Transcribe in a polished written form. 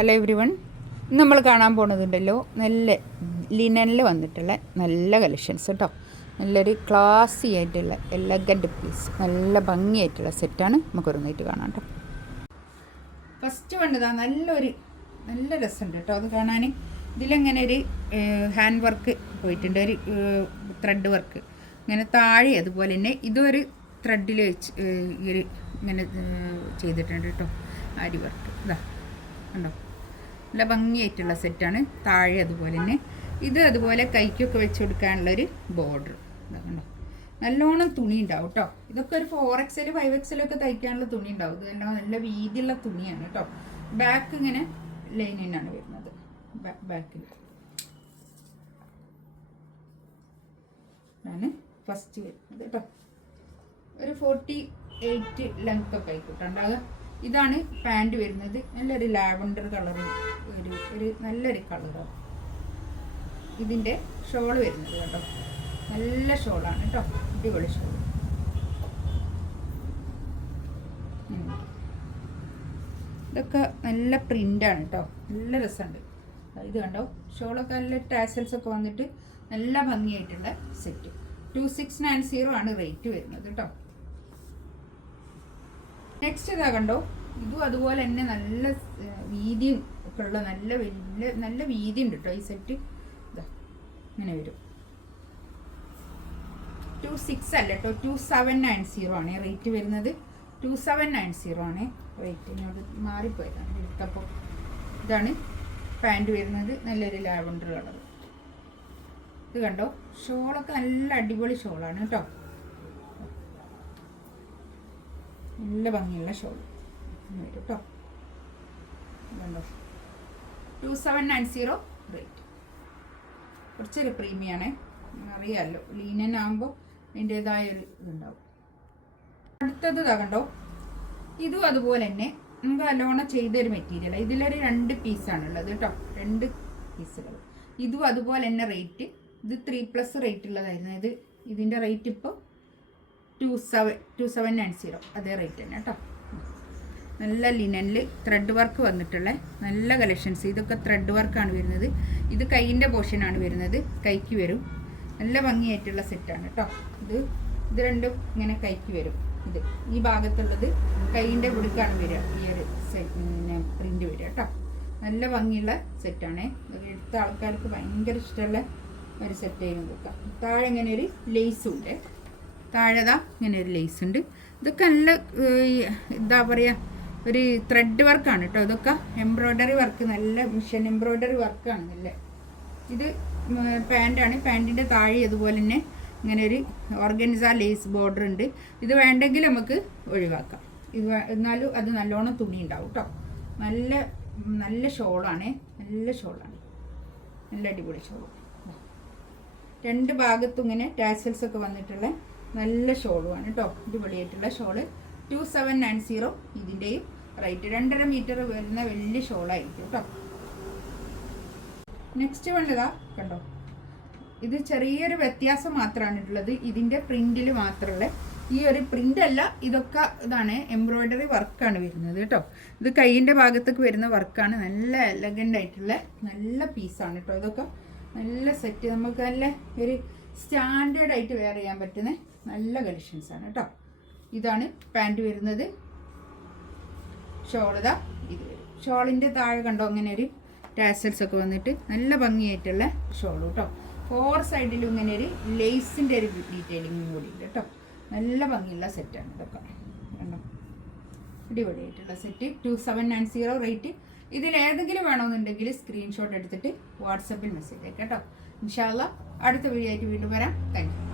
Hello every one, ഇന്ന് നമ്മൾ കാണാൻ പോകുന്നതുണ്ടല്ലോ നല്ല ലിനനിൽ വന്നിട്ടുള്ള നല്ല കളക്ഷൻസ് കേട്ടോ. നല്ലൊരു ക്ലാസി ആയിട്ടുള്ള എലഗൻറ്റ് പീസ്, നല്ല ഭംഗിയായിട്ടുള്ള സെറ്റാണ്. നമുക്ക് ഓരോന്നായിട്ട് കാണാം കേട്ടോ. ഫസ്റ്റ് വേണ്ടതാ നല്ല രസമുണ്ട് കേട്ടോ അത് കാണാൻ. ഇതിലെങ്ങനെ ഒരു ഹാൻഡ് വർക്ക് പോയിട്ടുണ്ട്, ഒരു ത്രെഡ് വർക്ക് ഇങ്ങനെ താഴെ. അതുപോലെ തന്നെ ഇതൊരു ത്രെഡിൽ വെച്ച് ഒരു ഇങ്ങനെ ചെയ്തിട്ടുണ്ട് കേട്ടോ, ആരി വർക്ക്. ഇതാ കണ്ടോ, നല്ല ഭംഗിയായിട്ടുള്ള സെറ്റാണ്. താഴെ അതുപോലെ തന്നെ ഇത് അതുപോലെ കൈക്കൊക്കെ വെച്ച് കൊടുക്കാനുള്ളൊരു ബോർഡർ. ഇതാ കണ്ടോ, നല്ലോണം തുണി ഉണ്ടാവും കേട്ടോ. ഇതൊക്കെ ഒരു 4XL 5XL ഒക്കെ തയ്ക്കാനുള്ള തുണി ഉണ്ടാവും. ഇതെല്ലാം നല്ല വീതിയുള്ള തുണിയാണ് കേട്ടോ. ബാക്ക് ഇങ്ങനെ ലൈനിനാണ് വരുന്നത്. ബാക്കിൽ ആണ് ഫസ്റ്റ് വരുന്നത് കേട്ടോ. ഒരു 48 ലെങ്ത് ഒക്കെ ആയിക്കോട്ടുണ്ടാകുക. ഇതാണ് പാൻറ് വരുന്നത്. നല്ലൊരു ലാവൻഡർ കളർ, ഒരു നല്ലൊരു കളറാണ്. ഇതിൻ്റെ ഷോൾ വരുന്നത് കേട്ടോ, നല്ല ഷോളാണ് കേട്ടോ, അടിപൊളി ഷോൾ. ഇതൊക്കെ നല്ല പ്രിൻ്റാണ് കേട്ടോ, നല്ല രസമുണ്ട്. ഇത് കണ്ടോ, ഷോളൊക്കെ നല്ല ടാസൽസ് ഒക്കെ വന്നിട്ട് നല്ല ഭംഗിയായിട്ടുള്ള സെറ്റ്. 2690 ആണ് റേറ്റ് വരുന്നത് കേട്ടോ. നെക്സ്റ്റ് ഇതാ കണ്ടോ, ഇതും അതുപോലെ തന്നെ നല്ല വീതിയും ഒക്കെ ഉള്ള നല്ല വീതി ഉണ്ട് കേട്ടോ ഈ സെറ്റ്. ഇതാ ഇങ്ങനെ വരും. 26 അല്ല കേട്ടോ, 2790 ആണ് റേറ്റ് വരുന്നത്. 2790 ആണ് റേറ്റ്. ഇങ്ങോട്ട് മാറിപ്പോയതാണ് എടുത്തപ്പോൾ. ഇതാണ് പാൻറ് വരുന്നത്, നല്ലൊരു ലാവൻഡർ കളർ. ഇത് കണ്ടോ, ഷോളൊക്കെ നല്ല അടിപൊളി ഷോളാണ് കേട്ടോ, നല്ല ഭംഗിയുള്ള ഷോൾ വരും കേട്ടോ. കണ്ടോ, 2790 റേറ്റ്. കുറച്ചൊരു പ്രീമിയാണ്, അറിയാമല്ലോ, ലീനൻ ആകുമ്പോൾ അതിൻ്റെതായൊരു ഇതുണ്ടാവും. അടുത്തത് കണ്ടോ, ഇതും അതുപോലെ തന്നെ നമുക്ക് നല്ലോണം ചെയ്തൊരു മെറ്റീരിയലാണ്. ഇതിലൊരു 2 പീസാണുള്ളത് കേട്ടോ, 2 പീസുകൾ. ഇതും അതുപോലെ തന്നെ റേറ്റ്. ഇത് 3+ റേറ്റ് ഉള്ളതായിരുന്നു. ഇതിൻ്റെ റേറ്റ് ഇപ്പോൾ 2790 അതേ റേറ്റ് തന്നെ കേട്ടോ. നല്ല ലിനനിൽ ത്രെഡ് വർക്ക് വന്നിട്ടുള്ള നല്ല കളക്ഷൻസ്. ഇതൊക്കെ ത്രെഡ് വർക്കാണ് വരുന്നത്. ഇത് കൈയിൻ്റെ പോർഷനാണ് വരുന്നത്, കൈക്ക് വരും. നല്ല ഭംഗിയായിട്ടുള്ള സെറ്റാണ് കേട്ടോ. ഇത് രണ്ടും ഇങ്ങനെ കൈക്ക് വരും. ഇത് ഈ ഭാഗത്തുള്ളത് കൈയിൻ്റെ ഉടുക്കാണ് വരിക, ഈ ഒരു പ്രിൻ്റ് വരിക കേട്ടോ. നല്ല ഭംഗിയുള്ള സെറ്റാണ്. എടുത്ത ആൾക്കാർക്ക് ഭയങ്കര ഇഷ്ടമുള്ള ഒരു സെറ്റായിരുന്നു കൊടുക്കാം. താഴെ ഇങ്ങനെ ഒരു ലേസും ഉണ്ട്. താഴെതാ ഇങ്ങനെ ഒരു ലേസ് ഉണ്ട്. ഇതൊക്കെ നല്ല എന്താ പറയുക, ഒരു ത്രെഡ് വർക്കാണ് കേട്ടോ. ഇതൊക്കെ എംബ്രോയ്ഡറി വർക്ക്, നല്ല മിഷൻ എംബ്രോയ്ഡറി വർക്കാണ് നല്ല. ഇത് പാൻറ്റാണ്. പാൻറ്റിൻ്റെ താഴെ അതുപോലെ തന്നെ ഇങ്ങനെ ഒരു ഓർഗൻസ ലേസ് ബോർഡർ ഉണ്ട്. ഇത് വേണ്ടെങ്കിൽ നമുക്ക് ഒഴിവാക്കാം. എന്നാലും അത് നല്ലോണം തുണി ഉണ്ടാവും കേട്ടോ. നല്ല ഷോളാണ്, നല്ല ഷോളാണ്, നല്ല അടിപൊളി ഷോൾ. 2 ഭാഗത്തും ഇങ്ങനെ ടാസൽസ് ഒക്കെ വന്നിട്ടുള്ള നല്ല ഷോളുമാണ് കേട്ടോ, അടിപൊളിയായിട്ടുള്ള ഷോള്. 2790 ഇതിൻ്റെയും റേറ്റ്. 2.5 മീറ്റർ വരുന്ന വലിയ ഷോളായിരിക്കും കേട്ടോ. നെക്സ്റ്റ് വേണ്ടതാ കണ്ടോ, ഇത് ചെറിയൊരു വ്യത്യാസം മാത്രമാണ് ഉള്ളത്. ഇതിൻ്റെ പ്രിന്റിൽ മാത്രമുള്ള ഈ ഒരു പ്രിന്റ് അല്ല, ഇതൊക്കെ ഇതാണ് എംബ്രോയ്ഡറി വർക്കാണ് വരുന്നത് കേട്ടോ. ഇത് കൈയിൻ്റെ ഭാഗത്തേക്ക് വരുന്ന വർക്കാണ്. നല്ല എലഗൻ്റ് ആയിട്ടുള്ള നല്ല പീസാണ് കേട്ടോ. ഇതൊക്കെ നല്ല സെറ്റ്, നമുക്ക് നല്ല ഒരു സ്റ്റാൻഡേർഡ് ആയിട്ട് വെയർ ചെയ്യാൻ പറ്റുന്ന നല്ല കളക്ഷൻസാണ് കേട്ടോ. ഇതാണ് പാൻറ് വരുന്നത്. ഷോളിതാ ഇത് വരും. ഷോളിൻ്റെ താഴെ കണ്ടോ ഇങ്ങനെ ഒരു ടാസൽസ് ഒക്കെ വന്നിട്ട് നല്ല ഭംഗിയായിട്ടുള്ള ഷോൾ കേട്ടോ. 4 സൈഡിലും ഇങ്ങനെ ഒരു ലേസിൻ്റെ ഒരു ഡീറ്റെയിലിങ്ങും കൂടി ഉണ്ട് കേട്ടോ. നല്ല ഭംഗിയുള്ള സെറ്റാണ് ഇതൊക്കെ കണ്ടോ, അടിപൊളിയായിട്ടുള്ള സെറ്റ്. 2790 റേറ്റ്. ഇതിലേതെങ്കിലും വേണമെന്നുണ്ടെങ്കിൽ സ്ക്രീൻഷോട്ട് എടുത്തിട്ട് വാട്സപ്പിൽ മെസ്സേജ് അയക്കാം കേട്ടോ. ഇൻഷാ അല്ലാഹ് അടുത്ത വീഡിയോ ആയിട്ട് വീണ്ടും വരാം. Thank you.